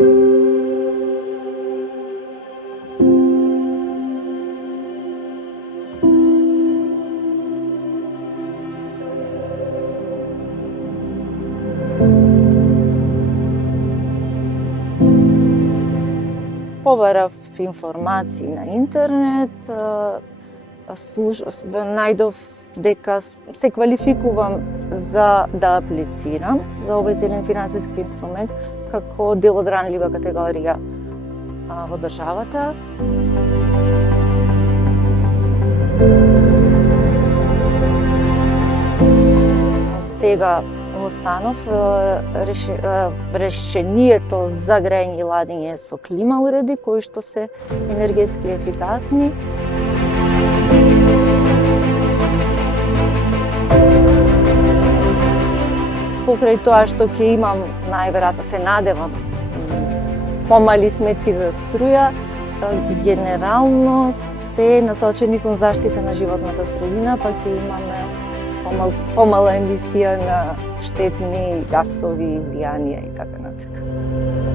Побарав информации на интернет, најдов дека се квалификувам за да аплицирам за овој зелен финансиски инструмент како дел од ранлива категорија во државата. Сега останов решението за грејење и ладење со клима уреди кои што се енергетски ефикасни. Покрај тоа што ќе имам, најверојатно се надевам, помали сметки за струја, генерално се насочени кон заштита на животната средина, па ќе имаме помала емисија на штетни гасови, влијанија и така натаму.